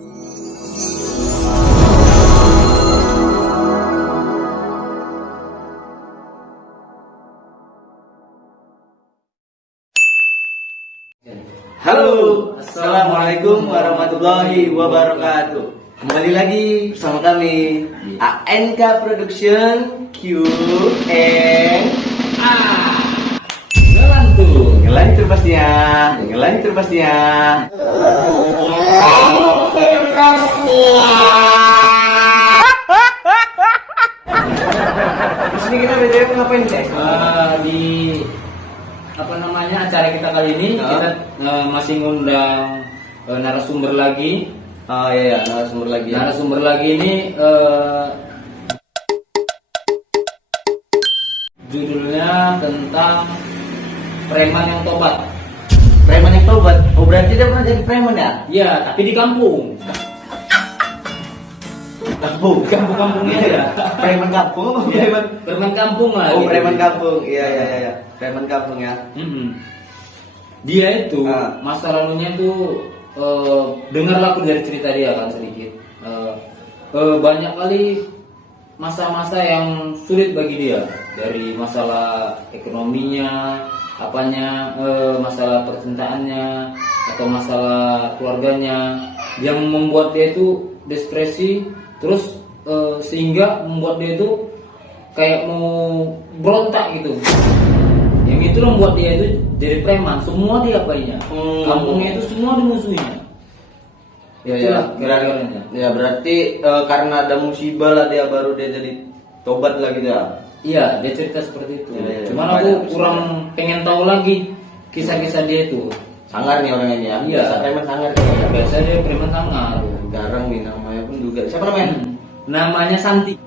Halo, assalamualaikum warahmatullahi wabarakatuh. Kembali lagi bersama kami ANK Production Q&A. Ngelantur pastinya. Di sini kita belajar ngapain sih? Di acara kita kali ini kita masih ngundang narasumber lagi. Oh iya, narasumber lagi. Narasumber lagi ini judulnya tentang preman yang tobat. Preman yang tobat. Oh berarti dia pernah jadi preman ya? Iya, tapi di kampung. Kampung-kampungnya ya. Preman kampung apa preman? Preman kampung lah. Oh gitu. preman kampung. Iya. Preman kampung ya. Dia itu masa lalunya tuh dengarlah aku dari cerita dia kan sedikit. Banyak kali masa-masa yang sulit bagi dia, dari masalah ekonominya, masalah percintaannya atau masalah keluarganya yang membuat dia itu depresi, terus sehingga membuat dia itu kayak mau berontak gitu. Yang itu membuat dia itu jadi preman, semua diapainya. Kampungnya itu semua dimusuhinya. Berarti karena ada musibah lah dia baru dia jadi tobat lagi dia. Iya, dia cerita seperti itu. Cuman Banyak aku kurang pengen tahu lagi kisah-kisah dia itu. Sangar nih orangnya ya. Iya. Biasa preman sangar. Biasa dia preman sangar. Garang nih namanya pun juga. Siapa namanya? Namanya Santi.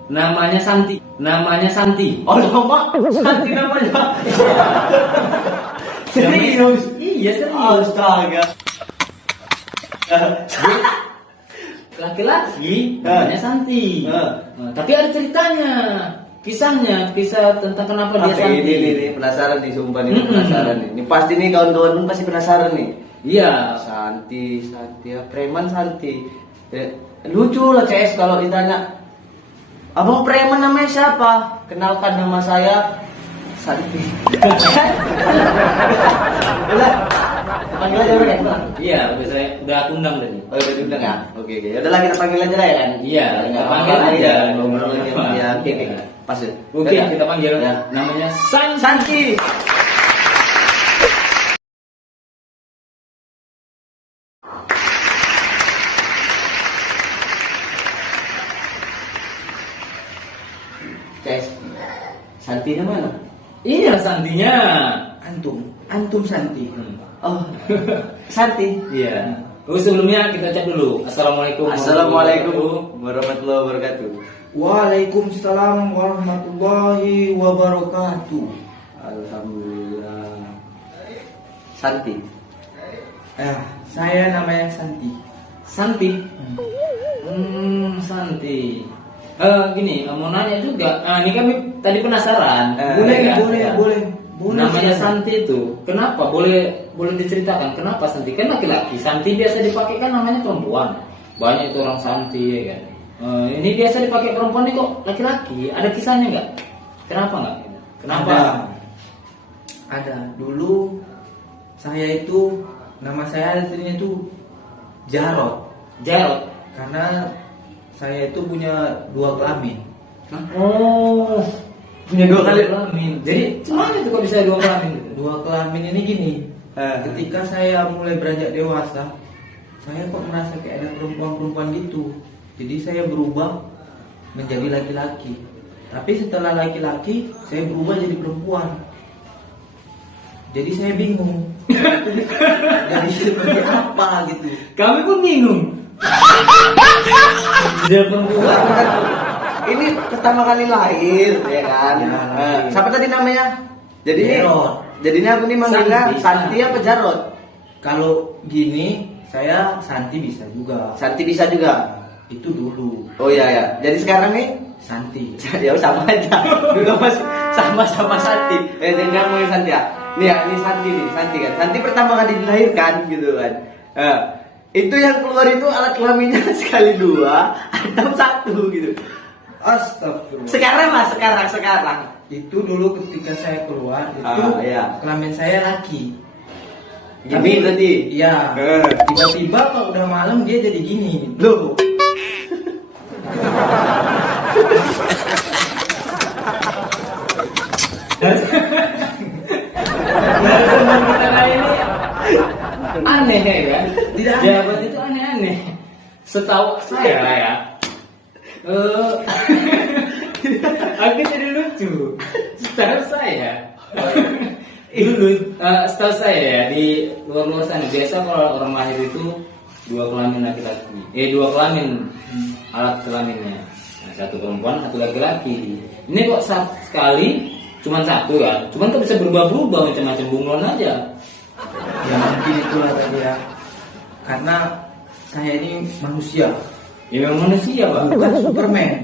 Oh nama Santi namanya. Serius? Iya serius. Astaga. Laki-laki namanya Santi. Tapi ada ceritanya, kisah tentang kenapa dia Santi. Ini penasaran nih, sumpah nih penasaran nih. Ini pasti nih kawan-kawan pun pasti penasaran nih. Iya. Santi ya, preman Santi. Lucu lah CS kalau ditanya, abang preman namanya siapa? Kenalkan nama saya Santi. Udah, panggil aja udah kan? Iya, udah aku undang tadi. Oh udah diundang ya? Oke. Udahlah kita panggil aja lah ya kan? Iya, kita panggil aja. Ngobrol lagi sama dia. Oke. Pas ya? Oke, kita panggil ya. Namanya Santi. Guys, Santinya mana? Iya, Santinya. Antum Santi. Oh, Santi. Iya. Sebelumnya kita cek dulu. Assalamualaikum warahmatullahi wabarakatuh. Waalaikumsalam warahmatullahi wabarakatuh. Alhamdulillah. Santi. Saya namanya Santi. Santi. Santi. Gini, mau nanya juga. Ini kami tadi penasaran. Boleh. Namanya Santi itu, kenapa? Boleh diceritakan kenapa Santi? Kan laki-laki. Santi biasa dipakai kan namanya perempuan. Banyak itu orang Santi ya kan. Ini biasa dipakai perempuan nih kok laki-laki. Ada kisahnya nggak? Kenapa nggak? Kenapa? Ada. Dulu saya itu nama saya aslinya itu Jarot. Karena saya itu punya 2 kelamin. Oh, Punya 2 kali. kelamin. Jadi gimana itu kok bisa 2 kelamin? 2 kelamin ini gini. Ketika saya mulai beranjak dewasa, saya kok merasa kayak ada perempuan-perempuan gitu. Jadi saya berubah menjadi laki-laki. Tapi setelah laki-laki, saya berubah jadi perempuan. Jadi saya bingung. Jadi seperti apa gitu. Kami pun bingung. Dia perempuan. Ini pertama kali lahir, ya kan? Siapa tadi namanya? Jadinya aku nih manggilnya Santi apa Jarot? Kalau gini, saya Santi bisa juga. Santi bisa juga. Itu dulu. Oh iya. Jadi sekarang nih Santi. ya sama aja. Dulu masih sama-sama Santi. Jadi ngomongin Santi ya. Nih ya, ini Santi kan. Santi pertama kali dilahirkan gitu kan. Itu yang keluar itu alat kelaminnya sekali 2 atau 1 gitu. Astagfirullah. Sekarang. Itu dulu ketika saya keluar itu iya. kelamin saya laki. Gini berarti. Iya. Tiba-tiba kalau udah malam dia jadi gini. Loh. Narasumber kita kali ini aneh ya kan? Tidak aneh. Jawaban itu aneh-aneh. Setahu saya ya. Aku jadi lucu. Setahu saya. Setahu saya ya di luar sana biasa kalau orang lahir itu 2 kelamin laki-laki. 2 kelamin alat kelaminnya. Nah, 1 perempuan, 1 laki-laki. Ini kok sekali cuman 1 ya. Cuman kan bisa berubah-ubah macam-macam bunglon aja. Ya mungkin itulah tadi ya. Karena saya ini manusia, Ya memang manusia, Pak. bukan Superman.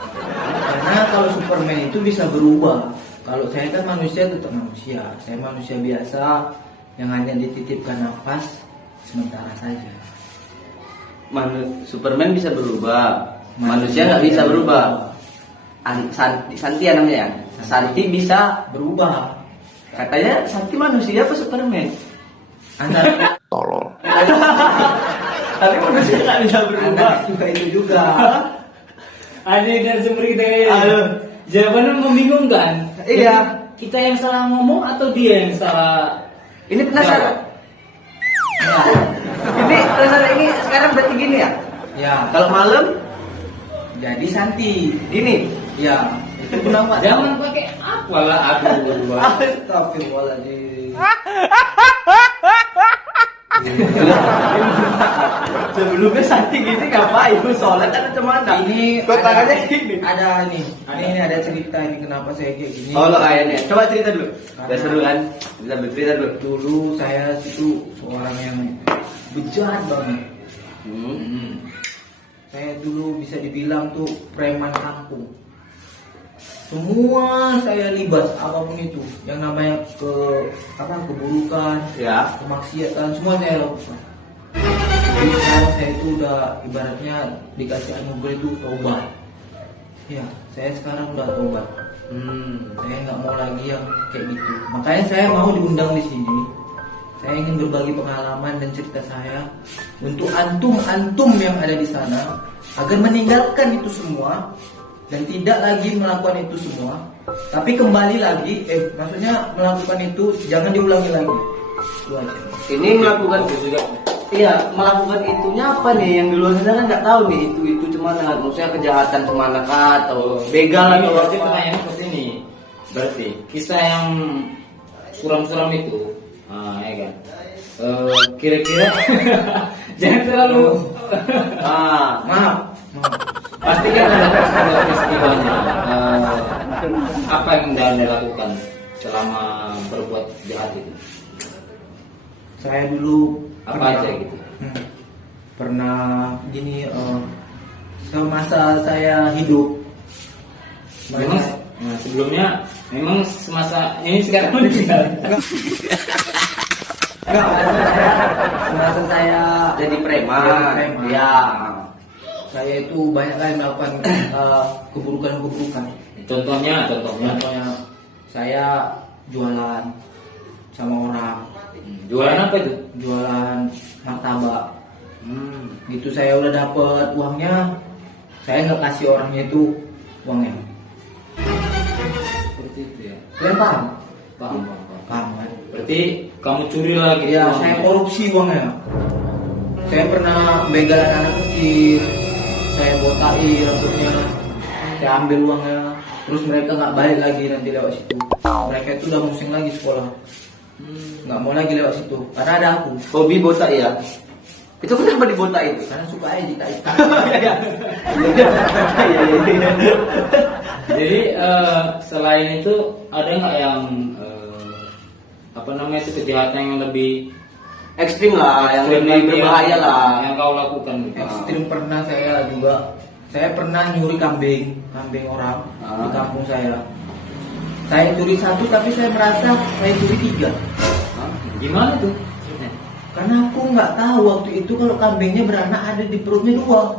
Karena kalau Superman itu bisa berubah. Kalau saya kan manusia tetap manusia. Saya manusia biasa yang hanya dititipkan nafas sementara saja. Superman bisa berubah, manusia nggak bisa berubah. Santi ya namanya ya. Santi bisa Berubah. katanya Santi manusia apa Superman? Antara Tapi manusia nggak bisa berubah. antara juga itu juga. Ada dari sumber kita. Aduh. Jawabannya membingungkan. Iya. Kita yang salah ngomong atau dia yang salah? Ini penasaran. Ya, Ini penasaran ini sekarang berarti gini ya. ya. Kalau malam Jadi Santi. gini. Ya, itu kenapa? Jangan pakai apalah aduh berdua. Astagfirullahaladzim. Sebelumnya Santi gini ngapain? Ibu sholat atau cemana? Ini kok tangannya gini. Ada nih. Ini ada cerita ini kenapa saya kayak gini. Oh lo kayaknya. Coba cerita dulu. Udah seru kan? Bisa bercerita dulu. Dulu saya itu seorang yang bejat banget. Saya dulu bisa dibilang tuh preman kampung. Semua saya libas apapun itu yang namanya keburukan, Ya. kemaksiatan, semua saya lakukan. Jadi sekarang saya itu udah ibaratnya dikasih anugerah itu tobat. Ya, saya sekarang udah tobat. Saya nggak mau lagi yang kayak gitu. Makanya saya mau diundang di sini. Saya ingin berbagi pengalaman dan cerita saya untuk antum yang ada di sana agar meninggalkan itu semua dan tidak lagi melakukan itu semua, tapi kembali lagi, maksudnya melakukan itu jangan diulangi lagi. Itu aja. Ini melakukan juga. Iya, melakukan itunya apa nih? Yang di luar sana kan nggak tahu nih itu cemana. Maksudnya kejahatan cemana kah atau begal Ini atau berarti apa? pertanyaannya seperti ini. Berarti kisah yang suram-suram itu, ya kan. Kira-kira jangan terlalu. Maaf. Pasti kan ada peristiwanya. Apa yang Anda lakukan selama berbuat jahat itu? Saya dulu Apa aja gitu? Pernah gini, semasa saya hidup. Memang sebelumnya memang semasa ini sekarang udah tinggal. Enggak, semasa saya Jadi preman. Jadi preman. Ya. saya itu banyak kali melakukan keburukan-keburukan. Contohnya. Contohnya saya jualan sama orang, Jualan apa itu? jualan martabak. Gitu saya udah dapet uangnya, saya nggak kasih orangnya itu uangnya. Seperti itu ya. Kalian paham? Paham. Paham kan? Berarti kamu curi lagi? Ya, saya korupsi uangnya. Saya pernah begal anak kecil, saya botai rambutnya, saya ambil uangnya, terus mereka nggak balik lagi nanti lewat situ. Mereka itu udah musing lagi sekolah, nggak mau lagi lewat situ, karena ada aku. Hobi botak ya. Itu kenapa dibotak itu? Karena suka aja ditarik. Jadi selain itu ada nggak yang apa namanya itu kejahatan yang lebih Ekstrim lah, yang ekstrim lebih lagi berbahaya lah. yang kau lakukan gitu? Ekstrim pernah saya juga. Saya pernah nyuri kambing orang di kampung saya. Saya curi 1 tapi saya merasa saya curi 3. Gimana tuh? Karena aku nggak tahu waktu itu kalau kambingnya beranak ada di perutnya 2.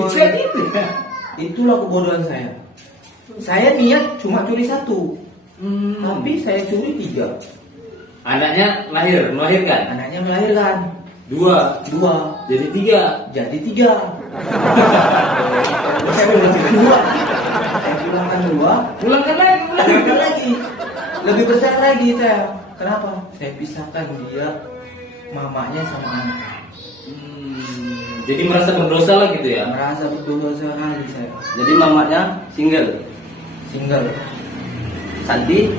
Bisa gitu ya? Itulah kebodohan saya. Saya niat cuma curi 1, tapi saya curi 3. Anaknya melahirkan? Anaknya melahirkan 2. 2, Jadi 3. jadi 3. Saya pulangkan 2. Saya pulangkan 2. Pulangkan lagi. Pulangkan lagi. Lebih besar lagi saya. Kenapa? Saya pisahkan dia, mamanya sama anaknya. Jadi merasa berdosa lah gitu ya? Merasa berdosa sekali saya. Jadi mamanya single, Single. Santi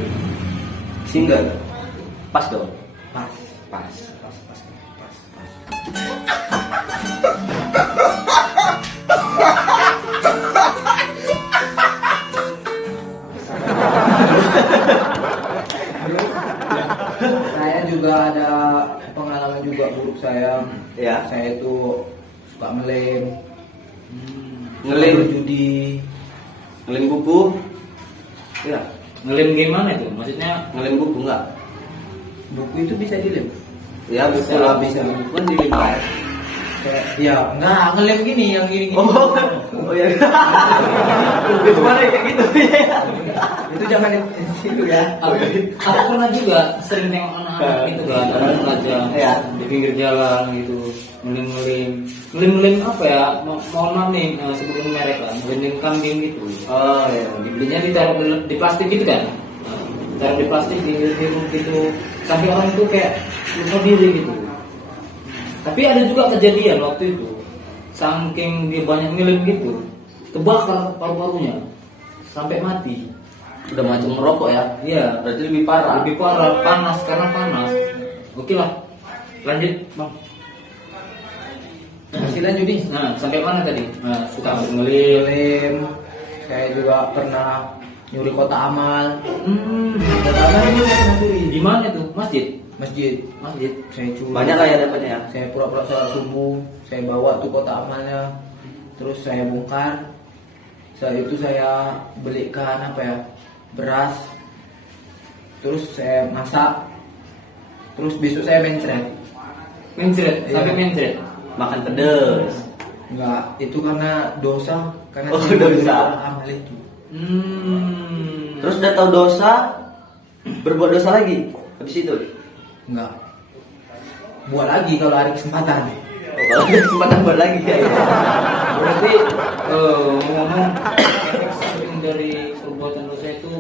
single. Pas dong. Pas. Pas. Saya juga ada pengalaman juga buruk saya. Ya. Saya itu suka ngelem, Ngelem. judi. Ngelem buku. Ya. Ngelem gimana itu? Maksudnya Ngelem buku enggak? Buku itu bisa dilem. Ya buku Bisa. habis buku kan di lima. Ya, enggak ngelem gini yang gini. Oh ya. Itu mana kayak gitu ya? Itu jangan itu ya. aku pernah juga sering tengok anak-anak gitu kan, anak pelajar Ya. di pinggir jalan gitu, ngelim apa ya? Mohon maaf nih, sebelum merek kan, ngelim kambing gitu. Oh ya. Dibelinya ditaruh di plastik gitu kan, taruh di plastik di gitu, sampai orang itu kayak lupa diri gitu. Tapi ada juga kejadian waktu itu, saking dia banyak ngelim gitu, kebakar paru-parunya sampai mati. Udah macam merokok ya? Iya, Berarti lebih parah. lebih parah, panas karena panas. Oke lah, lanjut bang. Masih lanjut nih. Nah, sampai mana tadi? Nah, suka ngelim. Ngelem. Saya juga pernah nyuri kotak amal. Kotak amal ini saya pernah curi. Di mana tuh? Masjid. Masjid. Saya curi. Banyak lah ya dapatnya ya. Saya pura-pura sholat subuh. Saya bawa tuh kotak amalnya. Terus saya bongkar. Saat itu saya belikan apa ya? Beras. Terus saya masak. Terus besok saya mencret. Mencret, Iya. sampai mencret. Makan pedes. Enggak, itu karena dosa. Karena Oh, saya dosa. beli kotak amal itu. Terus udah tahu dosa, berbuat dosa lagi. Habis itu. Enggak. Buat lagi kalau ada kesempatan. Oh, kalau ada kesempatan buat lagi ya. Berarti ngomong efek samping dari perbuatan dosa itu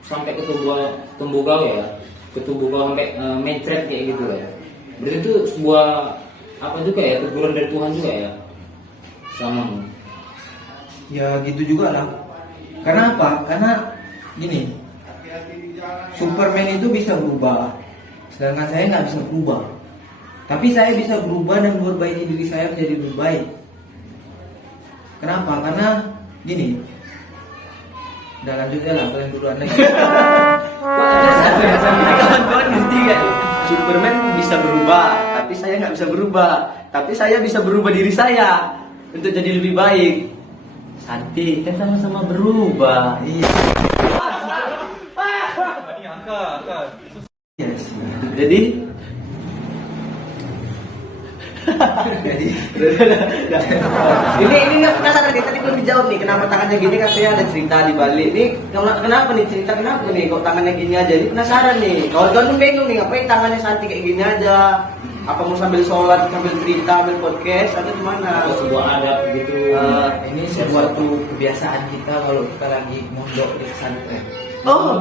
sampai ke tubuh kau ya, ke tubuh kau sampai mencret kayak gitu ya. Berarti itu sebuah apa juga ya, teguran dari Tuhan juga ya sama. Ya gitu juga lah. Karena apa? Karena gini, Superman itu bisa berubah, sedangkan saya nggak bisa berubah. Tapi saya bisa berubah dan memperbaiki diri saya menjadi lebih baik. Kenapa? Karena gini. Udah lanjut ya lah, kalian duluan lagi. Kawan-kawan ngerti kan? Superman bisa berubah, tapi saya nggak bisa berubah. Tapi saya bisa berubah diri saya untuk jadi lebih baik. Santi, kan sama-sama berubah. Iya. Yes. Jadi, Jadi ini nggak penasaran nih, tadi belum dijawab nih. Kenapa tangannya gini? Katanya ada cerita di balik. Nih, kenapa nih cerita kenapa nih? Kok tangannya gini aja? Ini penasaran nih. Kawan-kawan tuh bingung nih, ngapain tangannya Santi kayak gini aja? Apa mau sambil sholat, sambil cerita, sambil podcast, atau gimana? Atau sebuah adat gitu. ini suatu kebiasaan kita kalau kita lagi mondok di pesantren. Oh,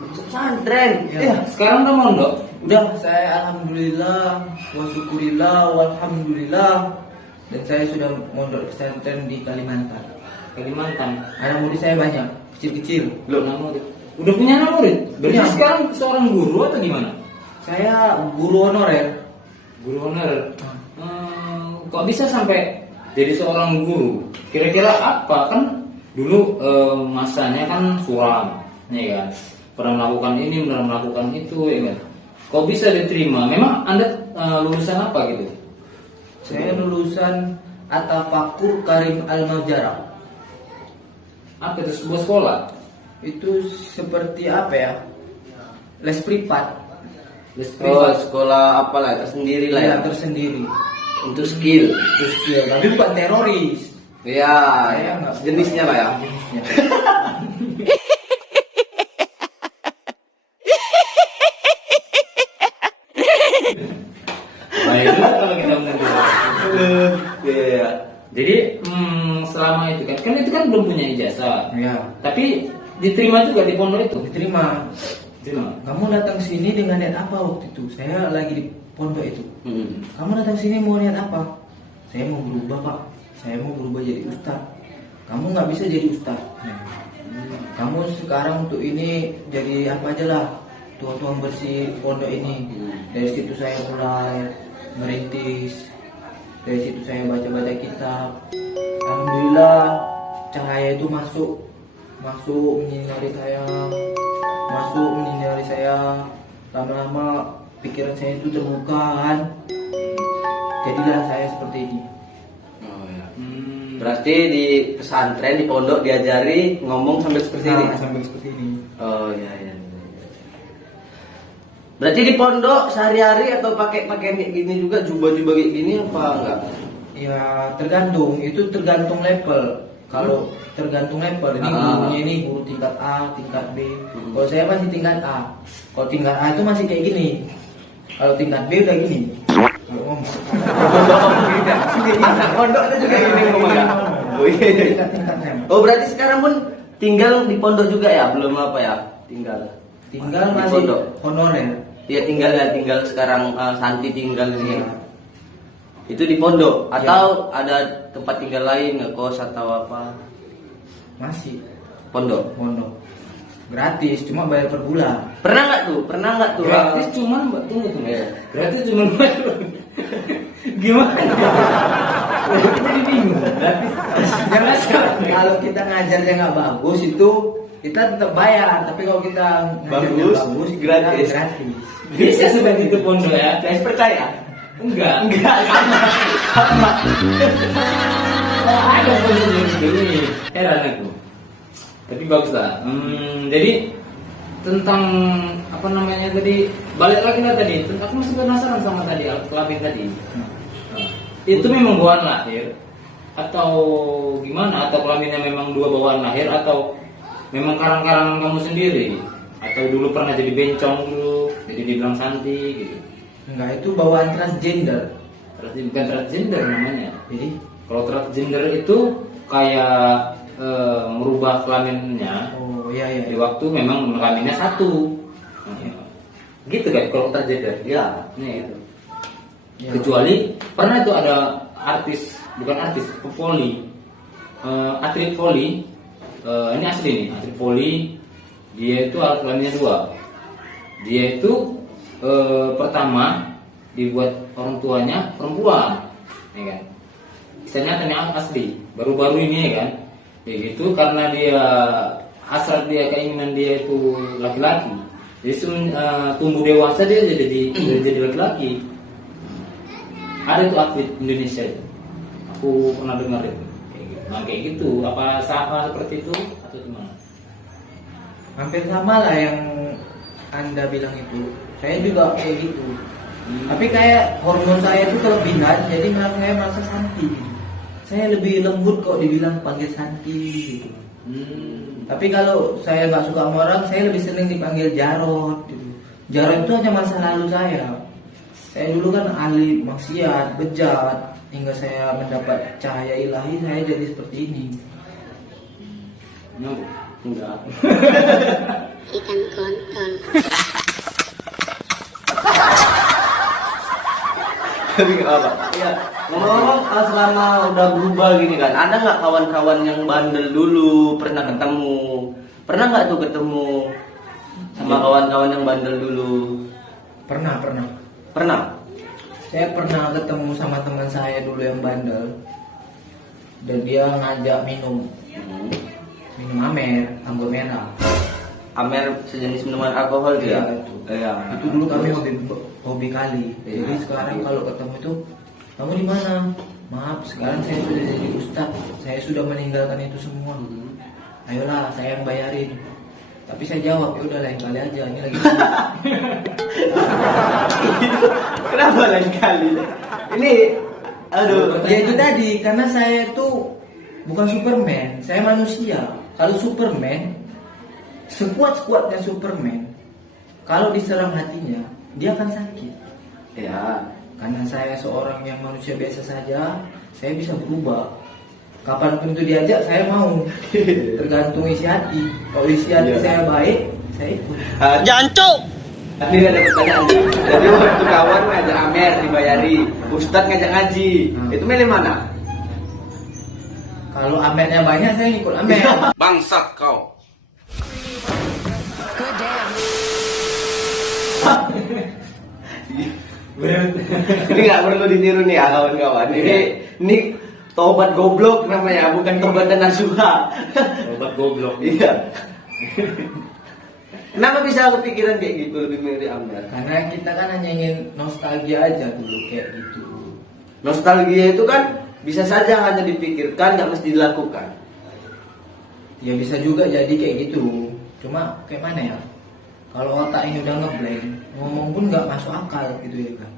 masuk pesantren. Ya. Iya. Sekarang udah mondok. Udah, saya alhamdulillah wa syukurillah walhamdulillah, dan saya sudah mondok pesantren di Kalimantan. Kalimantan. Anak murid saya banyak, kecil-kecil. Belum anak murid. Udah punya anak murid? Berarti Punya. sekarang seorang guru atau gimana? Saya guru honorer. Guru honorer. Kok bisa sampai jadi seorang guru? Kira-kira apa? Kan dulu masanya kan suram, ya kan? Pernah melakukan ini, pernah melakukan itu, ya kan? Kok bisa diterima? Memang Anda lulusan apa gitu? Saya lulusan Atafakur Karim Al-Majarah. Apa itu, sebuah sekolah? Itu seperti apa ya? Les privat. Les Oh, privat. sekolah apalah tersendiri lah ya. Ya, tersendiri. Untuk skill. Terus dia, tapi bukan teroris. Ya, Saya nggak suka jenisnya lah ya. jenisnya. Baik juga kalau kita mendengar. Iya. Jadi selama itu kan itu kan belum punya ijazah. Ya, Tapi diterima juga di pondok itu. diterima. Diterima. Kamu datang sini dengan niat apa waktu itu? Saya lagi di pondok itu. Hmm. Kamu datang sini mau niat apa? Saya mau berubah, Pak. Saya mau berubah jadi ustaz. Kamu nggak bisa jadi ustaz. Kamu sekarang untuk ini jadi apa aja lah, tuang bersih pondok ini. Dari situ saya mulai merintis. Dari situ saya baca-baca kitab. Alhamdulillah cahaya itu masuk menyinari saya. Lama-lama pikiran saya itu terbuka kan. Jadilah saya seperti ini. Oh ya. Berarti di pesantren di pondok diajari ngomong sambil seperti ini. Nah, sambil seperti ini. Oh iya. Berarti di pondok sehari-hari atau pakai pakaian kayak gini juga jubah-jubah kayak gini apa enggak? Ya tergantung, itu tergantung level. Kalau tergantung level, ini gurunya ini guru tingkat A, tingkat B. Kalau saya masih tingkat A. Kalau tingkat A itu masih kayak gini. Kalau tingkat B udah gini. Kalau ngomong. Beda. Anak pondok itu juga gini ngomong ya? Oh iya. Tingkat-tingkatnya. Oh berarti sekarang pun tinggal di pondok juga ya? Belum apa ya? Tinggal Tinggal di masih pondok. honorer. Iya tinggal sekarang Santi tinggal ini. Iya. Itu di pondok atau ada tempat tinggal lain ngekos atau apa? Masih Pondok. pondok. Gratis, cuma bayar per bulan. Pernah nggak tuh? Gratis cuman tunggu. Iya. Gratis cuman gimana? Kita jadi bingung. Gratis. Jangan salah. Kalau kita ngajarnya nggak bagus itu kita tetap bayar, tapi kalau kita ngajarnya Bagus, kita gratis. gratis. Bisa seperti itu pondok ya? Guys percaya? Enggak. Sama. Ada pondok gitu ini. Heran aku. Tapi bagus lah. Jadi tentang apa namanya tadi, balik lagi lah tadi. Aku masih penasaran sama tadi alat kelamin tadi. Nah, itu memang bawaan lahir atau gimana? Atau kelaminnya memang dua bawaan lahir atau memang karang-karangan kamu sendiri? Atau dulu pernah jadi bencong dulu, jadi dibilang Santi gitu? Enggak, itu bawaan transgender. Bukan transgender namanya. Jadi Kalau transgender itu kayak merubah kelaminnya. oh iya Di waktu memang kelaminnya satu. Gitu kan kalau transgender. Ya. Nih itu. Ya. Kecuali pernah itu ada artis, bukan artis, voli, atlet voli. Ini asli nih, atlet voli. Dia itu alat kelaminnya dua. Dia itu pertama dibuat orang tuanya perempuan, ya kan? Misalnya ternyata asli, baru-baru ini ya kan? Ya gitu karena dia hasrat dia, keinginan dia itu laki-laki. Jadi tumbuh dewasa dia jadi laki-laki. Ada tuh atlet Indonesia itu. Aku pernah dengar itu. Nah kayak gitu. Apa sama seperti itu atau gimana? hampir sama lah yang Anda bilang itu. Saya juga kayak gitu. Tapi kayak hormon saya itu kelebihan, jadi saya merasa Santi. Saya lebih lembut kok dibilang panggil Santi gitu. Tapi kalau saya nggak suka sama orang, saya lebih sering dipanggil Jarod gitu. Jarod itu hanya masa lalu saya. Saya dulu kan ahli maksiat, bejat, hingga saya mendapat cahaya ilahi, saya jadi seperti ini. No, enggak. Ikan kontol. Tapi nggak apa. Iya. Ngomong-ngomong, selama udah berubah gini kan, ada nggak kawan-kawan yang bandel dulu pernah ketemu? Pernah nggak tuh ketemu sama kawan-kawan yang bandel dulu? Pernah. Pernah. Saya pernah ketemu sama teman saya dulu yang bandel, dan dia ngajak minum amer, anggur merah. Amer sejenis minuman alkohol gitu ya? Itu. Iya. Itu dulu kami hobi kali. Iya. Jadi sekarang kalau ketemu itu, kamu di mana? Maaf, sekarang saya sudah jadi ustaz. Saya sudah meninggalkan itu semua. Ayolah, saya yang bayarin. Tapi saya jawab, ya udah lain kali aja, ini lagi. Kenapa lain kali? Ini, aduh. Ya itu tadi, karena saya itu bukan Superman, saya manusia. Kalau Superman, sekuat-kuatnya Superman, kalau diserang hatinya, dia akan sakit. Ya, Karena saya seorang yang manusia biasa saja, saya bisa berubah. Kapanpun itu diajak, saya mau. Tergantung isi hati. Kalau isi hati Iya. saya baik, saya ikut. Jancuk. Ini ada pertanyaan. Jadi waktu kawan ngajak Amer dibayari, Ustadz ngajak ngaji. Itu milih mana? Kalau amernya banyak, saya ikut amer. Bangsat kau. Ini nggak perlu ditiru nih ya kawan-kawan. Ini tobat goblok namanya, bukan tobat dan nasuha. Obat goblok. Iya. Kenapa bisa kepikiran kayak gitu lebih milih Amer? Karena kita kan hanya ingin nostalgia aja dulu kayak gitu. Nostalgia itu kan bisa saja hanya dipikirkan, nggak mesti dilakukan. Ya bisa juga jadi kayak gitu. Cuma kayak mana ya? Kalau otak ini udah ngeblank, ngomong pun nggak masuk akal gitu ya kan.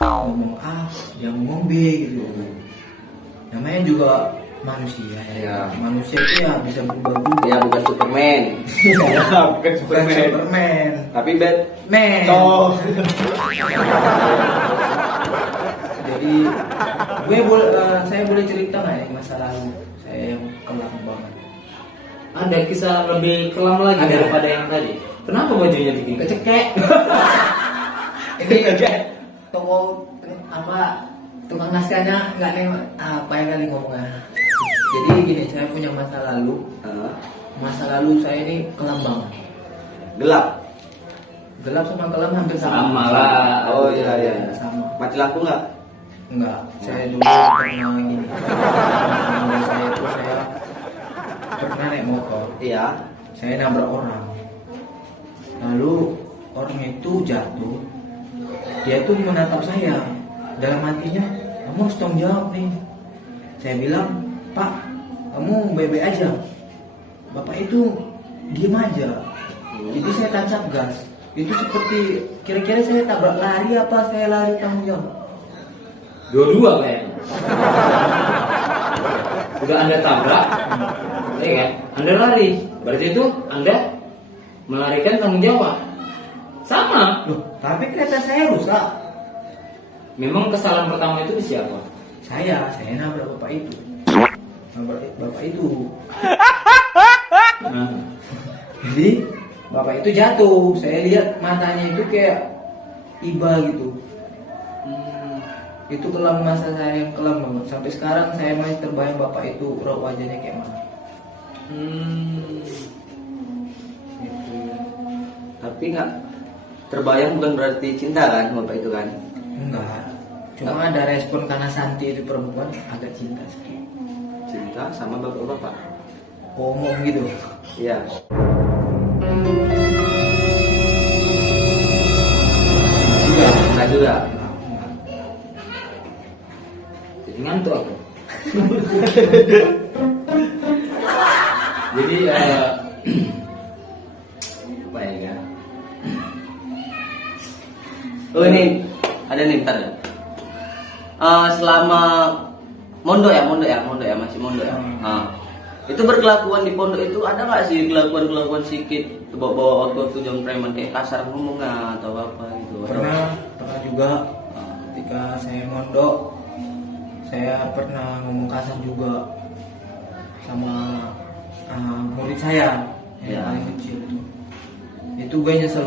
Ngomong A, dia ngomong B gitu. Namanya juga manusia Ya. Manusia itu ya bisa berubah-ubah. Ya bukan Superman. Ya, bukan Bukan Superman. Tapi Man. Toh. Jadi saya boleh cerita nggak ya masa lalu saya yang kelam banget. Ada kisah lebih kelam lagi Ada. daripada yang tadi. Kenapa bajunya bikin kecekek? Ini toko tukang naskahnya nggak nengok apa yang kali ngomongnya. Jadi gini, saya punya masa lalu. Masa lalu saya ini kelam banget. Gelap. Gelap sama kelam hampir sama. Sama lah. Oh iya iya. Sama. Mati lampu nggak? Enggak, saya dulu pernah gini. Saya pernah naik motor. Iya. Saya nabrak orang. Lalu orang itu jatuh. Dia tuh menatap saya. Dalam hatinya, kamu harus tanggung jawab nih. Saya bilang, Pak, kamu baik-baik aja. Bapak itu diem aja. Jadi saya tancap gas. Itu seperti kira-kira saya tabrak lari apa saya lari tanggung jawab. Dua-dua kayaknya. Udah Anda tabrak, ya kan? Anda lari. Berarti itu Anda melarikan tanggung jawab. Sama. Loh, tapi kereta saya rusak. Memang kesalahan pertama itu siapa? Saya nabrak bapak itu. Nabrak bapak itu. Nah, Jadi bapak itu jatuh. Saya lihat matanya itu kayak iba gitu. Itu kelam masa saya yang kelam banget. Sampai sekarang saya masih terbayang bapak itu raut wajahnya kayak mana. Gitu. Tapi nggak terbayang bukan berarti cinta kan bapak itu kan? Enggak. Cuma ada respon karena Santi itu perempuan agak cinta sedikit. Cinta sama bapak-bapak. Ngomong gitu. Iya. Enggak juga. Enggak. jadi ngantuk aku. Jadi Apa ya? Oh ini ada nih bentar ya. Selama mondok ya masih mondok ya. Itu berkelakuan di pondok itu ada nggak sih kelakuan sedikit bawa waktu jam preman kayak kasar ngomongnya atau apa gitu? Pernah juga ketika saya mondok, saya pernah ngomong kasar juga sama murid saya yang Ya. paling kecil itu. Itu gue nyesel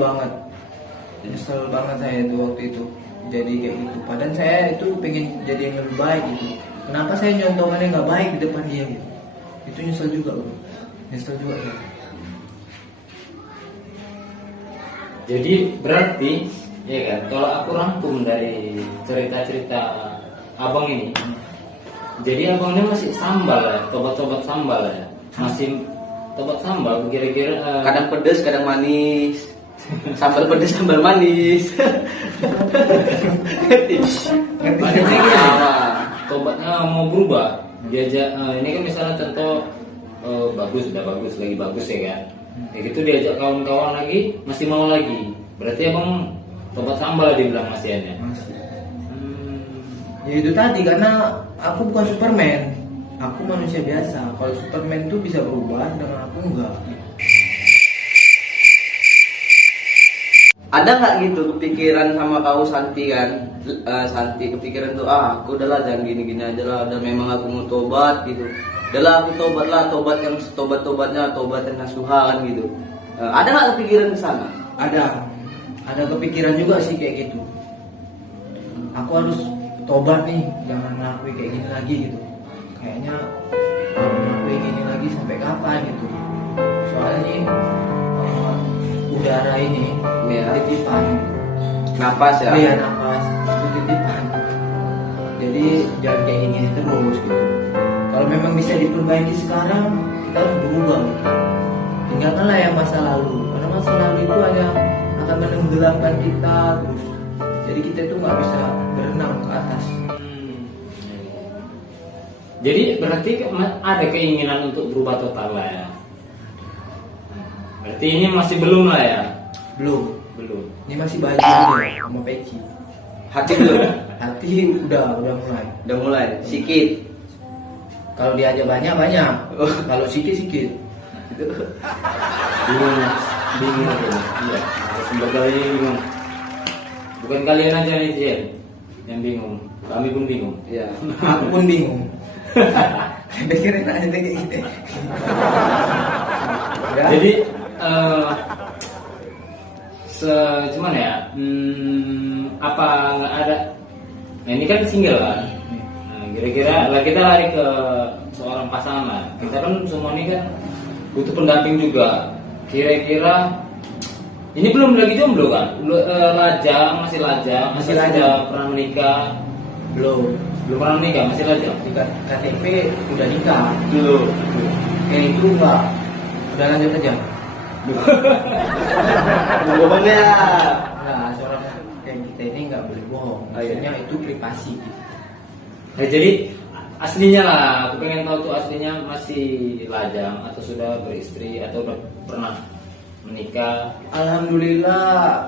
banget saya itu waktu itu jadi kayak gitu. Padahal saya itu pengen jadi yang lebih baik gitu. Kenapa saya nyontohannya nggak baik di depan dia gitu? Itu nyesel juga bro. Nyesel juga saya. Jadi berarti, ya kan, kalau aku rangkum dari cerita-cerita abang ini, jadi abang ini masih sambal ya, tobat-tobat sambal ya, masih tobat sambal kira-kira. Kadang pedes, kadang manis. Sambal pedes, sambal manis. Ngerti? Maksudnya gini, tobatnya mau berubah. Diajak, ini kan misalnya contoh bagus, udah bagus, lagi bagus ya kan. Ya gitu diajak kawan-kawan lagi masih mau lagi. Berarti abang tobat sambal dia bilang masiannya. Masih. Ya itu tadi, karena aku bukan Superman, aku manusia biasa. Kalau Superman tuh bisa berubah, dengan aku enggak. Ada nggak gitu kepikiran sama kau Santi kan? Santi kepikiran tuh aku udahlah jangan gini-gini aja lah, udah memang aku mau tobat gitu. Udahlah aku tobat lah, tobat yang tobat-tobatnya, tobat yang nasuhan gitu. Ada nggak kepikiran ke sana? Ada kepikiran juga sih kayak gitu. Aku harus tobat nih, jangan ngelakuin kayak gini lagi gitu. Kayaknya ngelakuin gini lagi sampai kapan gitu. Soalnya nih, udara ini Iya. titipan. Napas ya? Iya, napas itu titipan. Jadi jangan kayak gini terus gitu. Kalau memang bisa diperbaiki sekarang, kita harus berubah gitu. Tinggalkanlah yang masa lalu, karena masa lalu itu hanya akan menenggelamkan kita terus. Jadi kita itu nggak bisa berenang ke atas. Jadi berarti ada keinginan untuk berubah total lah ya. Berarti ini masih belum lah ya. Belum. Ini masih baju aja sama peci. Hati belum? Hati udah mulai. Udah mulai, sikit. Kalau diajak banyak. Kalau sikit. Bingung aja. Iya. Sumber kali bingung. Bukan kalian aja nih Jen yang bingung, kami pun bingung. Iya. Aku pun bingung. Pikirin aja kayak gitu. Ya. Jadi cuman ya, apa nggak ada? Nah ini kan single kan. Nah, kira-kira lah kita lari ke seorang pasangan. Kita kan semua ini kan butuh pendamping juga. Kira-kira ini belum lagi jomblo kan? Masih lajang, Masih lajang. sudah pernah menikah? Belum Pernah menikah, masih lajang. Di KTP udah nikah. Dulu. Kayak itu enggak. Udah lanjut aja. Bohongnya. Nah, seorang kayak kita ini nggak boleh bohong. Oh, iya. Maksudnya itu privasi. Nah, jadi aslinya lah, aku pengen tahu tuh aslinya masih lajang atau sudah beristri atau udah pernah menikah. Alhamdulillah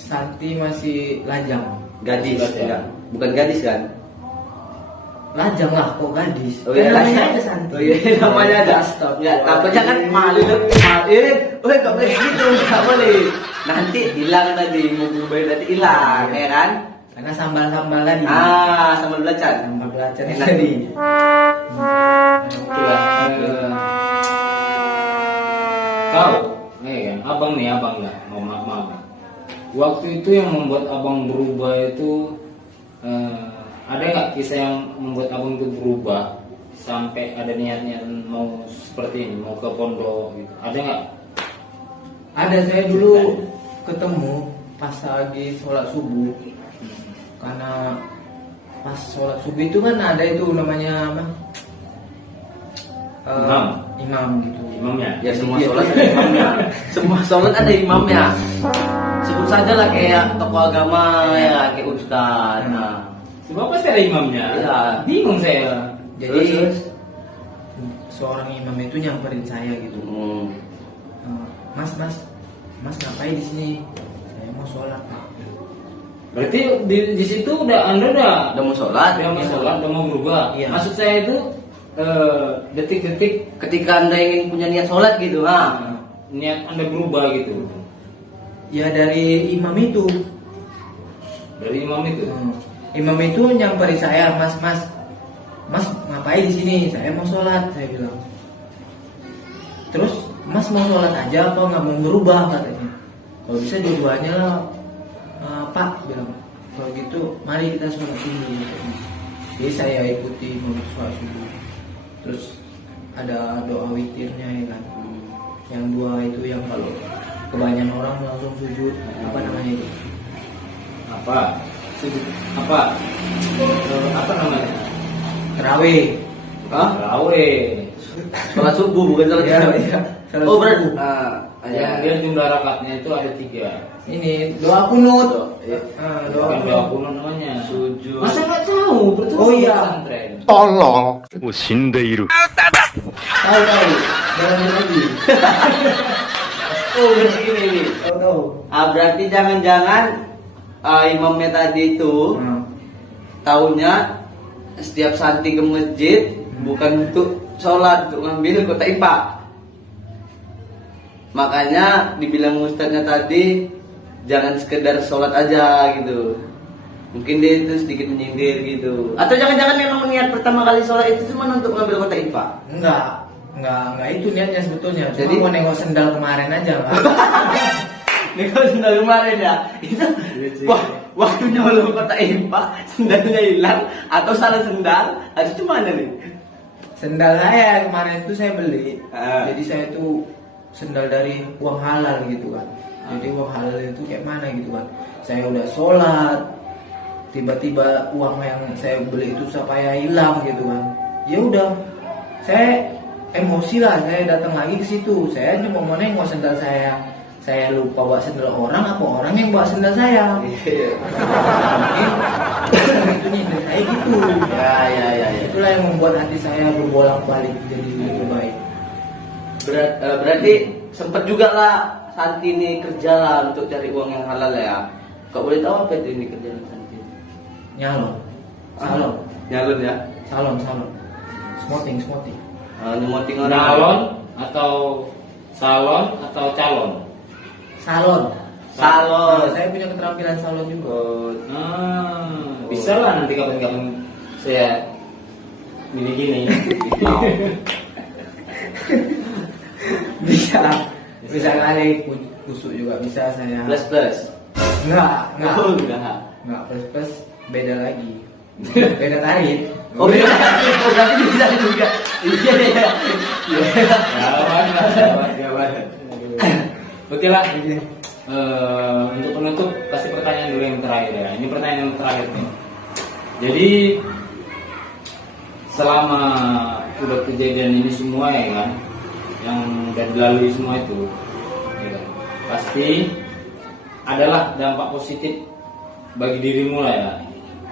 Santi masih lajang. Gadis, Gadis, ya? enggak? Bukan gadis kan? Lajang lah, kok gadis. Oh iya, Kan namanya lajang. ada Santi. Oh iya, namanya ada. Astagfirullah. Ya, takutnya kan malu. Gak boleh gitu, gak boleh. Nanti hilang tadi, mau berubah nanti hilang, ya kan? Karena sambal-sambal tadi. Sambal belacan. Sambal belacan Enak. tadi. Oke lah. Kau, kan, abang ya, maaf. Waktu itu yang membuat abang berubah itu ada nggak kisah yang membuat abang itu berubah sampai ada niatnya mau seperti ini, mau ke pondok gitu? Ada nggak? Ada, saya dulu ketemu pas lagi sholat subuh. Karena pas sholat subuh itu kan ada itu namanya apa? Imam gitu. Imamnya? Ya semua sholat ada imamnya. Semua sholat ada imamnya. Sebut saja lah kayak tokoh agama ya, kayak ustaz. Nah, Sebab pasti ada imamnya. Iya. Bingung saya. Jadi Terus? seorang imam itu nyamperin saya gitu. Mas ngapain di sini? Saya mau sholat, Pak. Berarti di situ anda udah Udah mau sholat? mau sholat, udah mau berubah. Iya. Maksud saya itu detik-detik Ketika anda ingin punya niat sholat gitu, niat anda berubah gitu Ya dari imam itu. dari imam itu. Imam itu nyamperin saya, Mas ngapain di sini? Saya mau sholat, saya bilang. Terus Mas mau sholat aja apa nggak mau berubah katanya? Kalau bisa dua-duanya Pak bilang. Kalau gitu mari kita sholat dulu. Jadi saya ikuti mau sholat subuh. Terus ada doa witirnya ya kan. Yang dua itu yang kalau kebanyakan orang langsung sujud, apa namanya itu? Apa apa namanya? Terawih. Hah? Rawe. Sholat subuh bukan sholat Iya, subuh. iya. Sholat Oh berarti. subuh. Yang dia jumlah rakaatnya itu ada 3. Ini doa kunut. Iya. Doa Bukan kunut. doa kuno namanya. Sujud. Masa nggak tahu? Betul Oh, iya. pesantren. もう死んでいる。 Tahu. Jalan lagi. Oh, berarti gini nih. Tahu-tahu. Berarti jangan-jangan imamnya tadi itu tahunya setiap santi ke masjid bukan untuk sholat, untuk ngambil kota infak. Makanya dibilang ustadznya tadi jangan sekedar sholat aja gitu. Mungkin dia itu sedikit menyindir gitu. Atau jangan-jangan memang niat pertama kali sholat itu cuma untuk mengambil kota infak. Enggak itu niatnya sebetulnya. Cuma Jadi- mau nengok sendal kemarin aja, Pak. Nih kalau sendal kemarin ya, itu wah waktu nyolong kota infak sendalnya hilang atau salah sendal, atau cuma mana nih? Sendal saya kemarin itu saya beli. Ah. Jadi saya itu sendal dari uang halal gitu kan. Jadi uang halal itu kayak mana gitu kan. Saya udah sholat, tiba-tiba uang yang saya beli itu supaya hilang gitu kan. Ya udah, saya emosi lah, saya datang lagi ke situ. Saya cuma mau nengok sendal saya. Saya lupa bawa sendal orang, apa orang yang bawa sendal saya? Iya. Mungkin itu nyindir saya gitu. Ya. Itulah yang membuat hati saya berbolak-balik jadi lebih baik. Berarti sempet juga lah Santi ini kerja lah untuk cari uang yang halal ya. Kau boleh tahu apa itu ini kerjaan Santi? Nyalon, salon, Nyalon ya. salon, smoting. Nyemoting orang. Nyalon atau salon atau calon? Salon. Salon. Nah, saya punya keterampilan salon juga. Bisa lah nanti kapan-kapan saya gini-gini. Mau. Bisa kali kusuk juga bisa saya. Plus. Enggak. Oh, enggak. Enggak plus beda lagi. Beda tarif. Oh, berarti bisa juga. Iya. Gawat. Oke lah. Untuk penutup kasih pertanyaan dulu yang terakhir ya. Ini pertanyaan yang terakhir nih. Jadi selama udah kejadian ini semua ya kan, yang udah dilalui semua itu, ya kan, pasti adalah dampak positif bagi dirimu lah ya,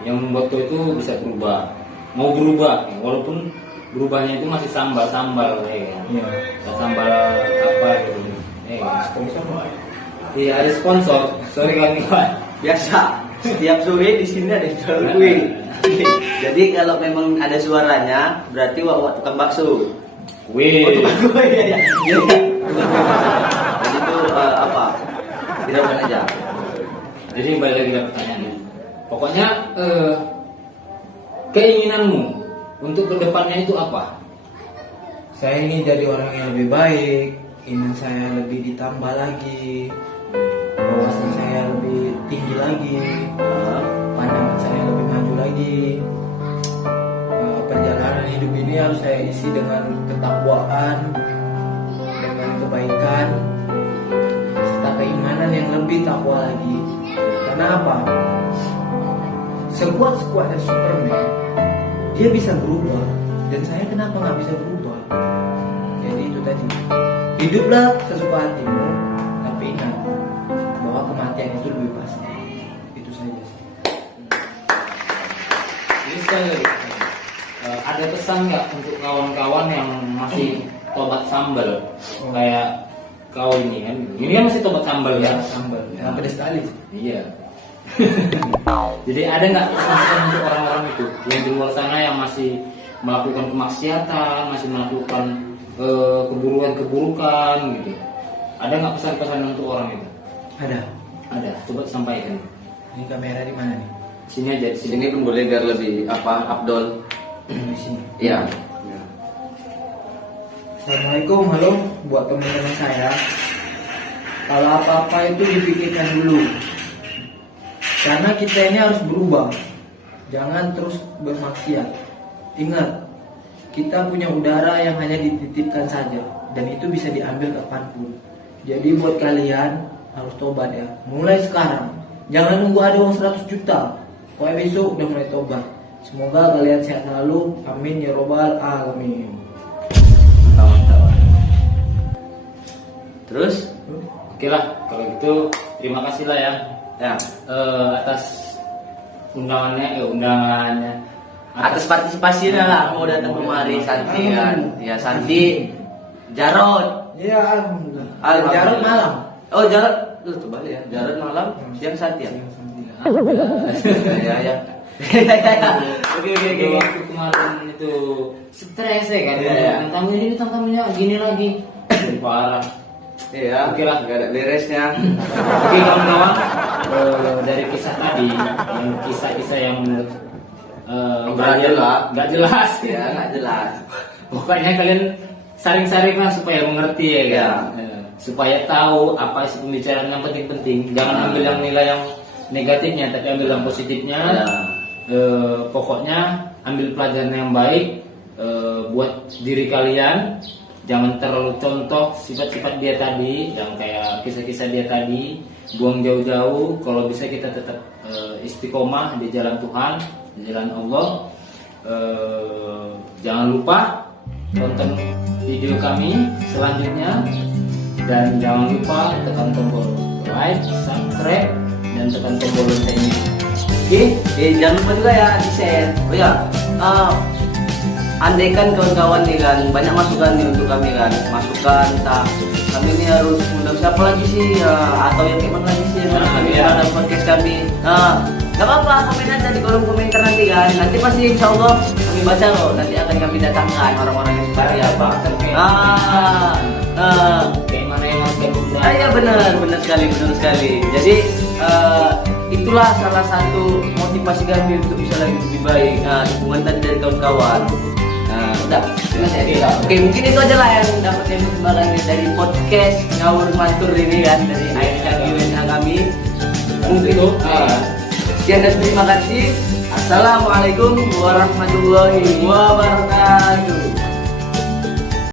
yang membuat kau itu bisa berubah, mau berubah, walaupun berubahnya itu masih sambal ya kan, Iya. sambal apa gitu, ya kan. Sponsor. Iya ada sponsor, sorry kawan-kawan. Biasa. Setiap sore di sini ada jual kue. Jadi kalau memang ada suaranya, berarti wak tukang bakso. Wih. Oh, tukang kue ya. Iya. Jadi itu apa? Hiraukan aja. Jadi balik lagi ke pertanyaannya. Pokoknya keinginanmu untuk kedepannya itu apa? Saya ini jadi orang yang lebih baik, iman saya lebih ditambah lagi, wawasan saya lebih tinggi lagi, pandangan saya lebih maju lagi. Perjalanan hidup ini harus saya isi dengan ketakwaan, dengan kebaikan, serta keimanan yang lebih takwa lagi. Karena apa? Sekuat-sekuatnya Superman, dia bisa berubah. Dan saya kenapa nggak bisa berubah? Jadi itu tadi, hiduplah sesuka hatimu, tapi ingat bahwa kematian itu lebih pasti. Itu saja sih. Ini sekali lagi, ada pesan nggak untuk kawan-kawan yang masih tobat sambal kayak kau ini kan? Ini kan masih tobat sambal ya? Sambal, ya, pedas sekali. Iya. Jadi ada nggak pesan untuk orang-orang itu yang di luar sana yang masih melakukan kemaksiatan, masih melakukan keburukan gitu? Ada nggak pesan-pesan untuk orang itu? Ada. Ada. Coba sampaikan. Ini kamera di mana nih? Sini aja. Di sini pun boleh biar lebih Abdol. Di sini. Iya. Assalamualaikum, halo buat teman-teman saya. Kalau apa-apa itu dipikirkan dulu. Karena kita ini harus berubah. Jangan terus bermaksiat. Ingat, kita punya udara yang hanya dititipkan saja, dan itu bisa diambil kapanpun. Jadi buat kalian harus tobat ya. Mulai sekarang. Jangan nunggu ada uang 100 juta. Pokoknya besok udah mulai tobat. Semoga kalian sehat selalu. Amin ya robbal alamin. Mantap. Terus? Oke lah, kalau gitu terima kasih lah ya, Ya. atas undangannya, Atas partisipasinya lah mau datang kemari Santi kan. Ya Santi Jarod. Iya, alhamdulillah. Alhamdulillah. Jarod malam. Oh, Jarod. Lu tuh balik ya. Jarod malam, siang Santi ya. Ya, ya. Oke. Waktu kemarin itu stres ya kan, Iya. bintang tamunya gini lagi, parah. Iya, Oke lah. nggak ada beresnya. Oke kawan-kawan, dari kisah tadi, yang kisah-kisah yang menurut nggak jelas, Ya, nggak jelas. Pokoknya kalian saring-saring lah supaya mengerti ya kan, supaya tahu apa isi pembicaraan yang penting-penting. Jangan ambil yang nilai yang negatifnya, tapi ambil yang positifnya. Pokoknya ambil pelajaran yang baik buat diri kalian. Jangan terlalu contoh sifat-sifat dia tadi, yang kayak kisah-kisah dia tadi. Buang jauh-jauh. Kalau bisa kita tetap istiqomah di jalan Tuhan, di jalan Allah. Jangan lupa tonton video kami selanjutnya, dan jangan lupa tekan tombol like, subscribe, dan tekan tombol loncengnya. Oke, jangan lupa juga ya di share. Oh ya, andaikan kawan-kawan nih kan banyak masukan nih untuk kami kan, masukan tak kami ini harus undang siapa lagi sih, atau yang gimana lagi sih yang kami ada podcast kami. Gak apa-apa, komen aja di kolom komentar nanti kan. Nanti pasti insya Allah kami baca loh. Nanti akan kami datangkan orang-orang yang seperti apa. Kayak mana yang harus kita Iya benar sekali. Jadi itulah salah satu motivasi kami untuk bisa lebih baik. Dukungan tadi dari kawan-kawan. Udah, oke, mungkin itu aja lah yang dapat saya perkembangan dari podcast ngawur mantur ini kan, dari AFK USA kami. Mungkin itu. Sekian dan terima kasih. Assalamualaikum warahmatullahi wabarakatuh.